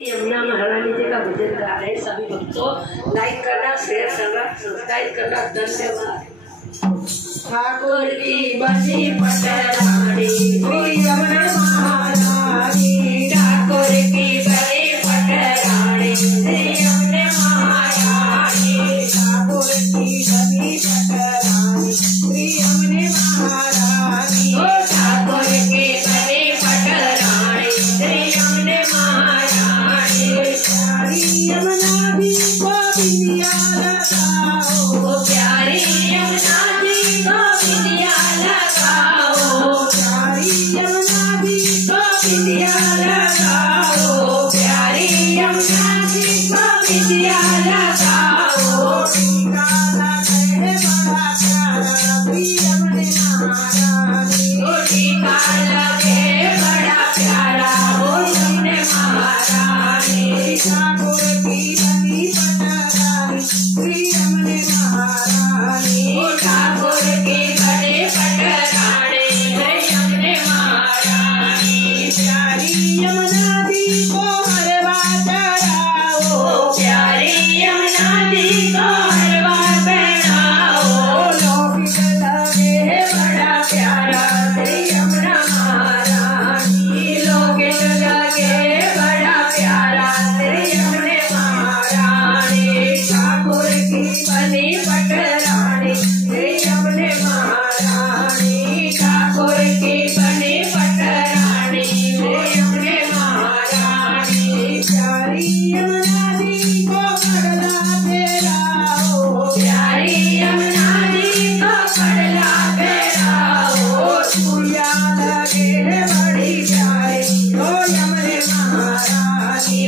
यमुना महारानी जी का भजन गा रहे सभी भक्तों, लाइक करना, शेयर करना, सब्सक्राइब करना। धन्यवाद। ठाकुर की बसी पटरानी यमुना महारानी, ठाकुर की बसी पटरानी यमुना महारानी, ठाकुर की बसी पटरानी यमुना महारानी, ठाकुर की बसी पटरानी यमुना महारानी। यमुना जी को बिंदिया लगाओ, प्यारी यमुना जी को बिंदिया लगाओ, प्यारी यमुना जी को बिंदिया लगाओ, प्यारी यमुना जी को बिंदिया लगाओ। टीका लगे बड़ा प्यारा यमुना महारानी, टीका लगे बड़ा प्यारा यमुना महारानी, ठाकुर की बनी पटरानी यमुना महारानी, ठाकुर की बनी पटरानी यमुना महारानी। प्यारी यमुना जी को हरवा चढ़ाओ, प्यारी यमुना जी को हरवा पहनाओ, लौकिक लगे बड़ा प्यारा यमुना महारानी, लौकिक लगे बड़ा प्यारा यमुना महारानी, ठाकुर की बनी पटरानी यमुना महारानी, ठाकुर की बनी पटरानी यमुना महारानी। प्यारी यमुना जी को पड़ला फेराओ, प्यारी यमुना जी को पड़ला फेराओ, चूड़िया लगे बड़ी प्यारी यमुना महारानी।